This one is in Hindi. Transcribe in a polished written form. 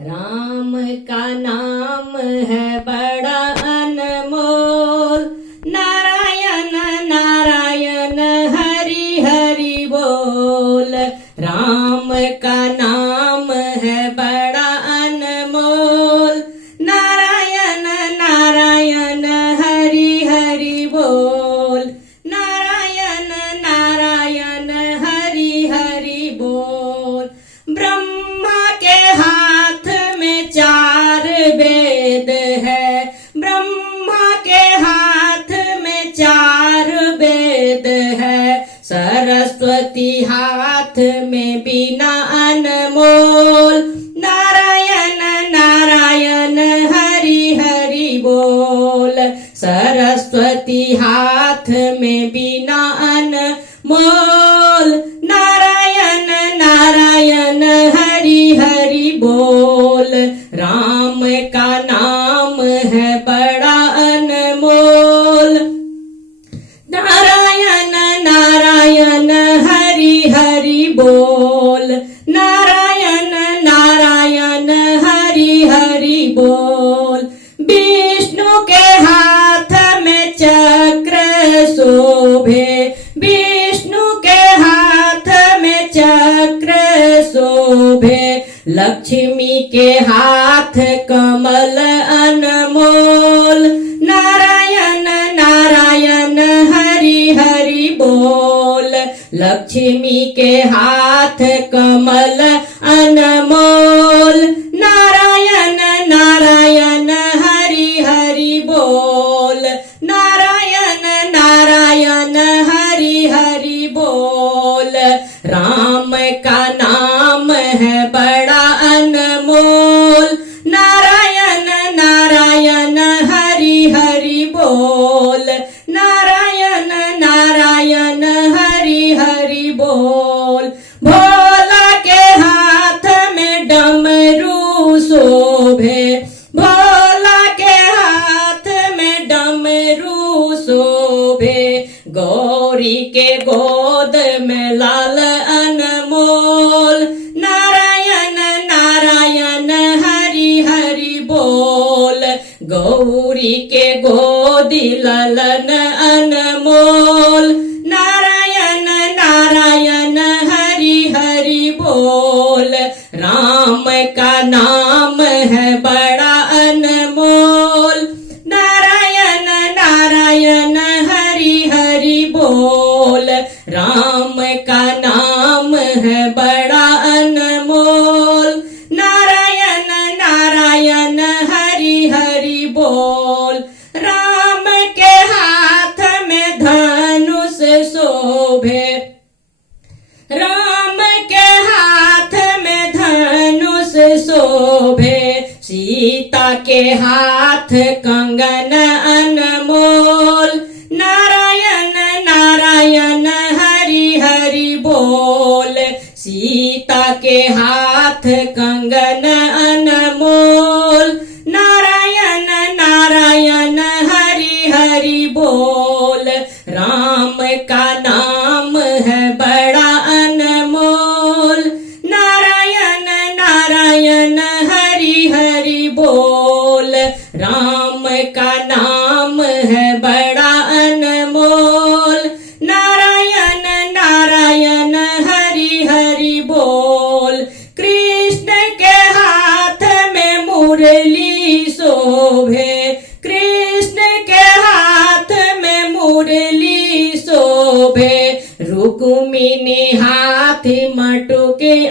राम का नाम है बड़ा अनमोल। नारायण नारायण हरि हरि बोल। राम का नाम है बड़ा अनमोल। नारायण नारायण हरि हरि बोल। नारायण नारायण हरि हरि बोल। ब्रह्मा के हाथ में चार वेद है। ब्रह्मा के हाथ में चार वेद है। सरस्वती हाथ में बीना अनमोल। नारायण नारायण हरि हरि बोल। सरस्वती हाथ में बीना अनमोल। नारायण नारायण हरि हरि बोल। राम का नाम है बड़ा अनमोल। नारायण नारायण हरि हरि बोल। नारायण नारायण हरि हरि बोल। विष्णु के हाथ में चक्र शोभे। विष्णु के हाथ में चक्र शोभे। लक्ष्मी के हाथ कमल अनमोल। नारायण नारायण हरि हरि बोल। लक्ष्मी के हाथ कमल अनमोल। नारायण नारायण हरि हरि बोल। नारायण नारायण हरि हरि बोल। राम का नाम है बड़ा अनमोल। नारायण नारायण हरि हरि बोल। नारायण नारायण हरि हरि बोल। भोला के हाथ में डमरू शोभे। भोला के हाथ में डमरू शोभे। गौरी के गोद में लाल अनमोल। नारायण नारायण हरि हरि बोल। गौरी के गोदी ललन अनमोल। नारायण नारायण हरि हरि बोल। राम का नाम है बड़ा अनमोल। नारायण नारायण हरि हरि बोल। राम का नाम है बड़ा अनमोल। नारायण नारायण हरि हरि बोल। राम के हाथ में धनुष शोभे। राम के हाथ में धनुष शोभे। सीता के हाथ कंगन अनमोल। नारायण नारायण हरि हरि बोल। सीता के हाथ कंगन अनमोल। नारायण नारायण हरि हरि बोल। राम का नाम है बड़ा अनमोल। नारायण नारायण हरि हरि बोल। राम का नाम है बड़ा अनमोल। नारायण नारायण हरि हरि बोल। कृष्ण के हाथ में मुरली शोभे। कृष्ण के हाथ में मुरली शोभे। रुक्मिणी हाथ मटके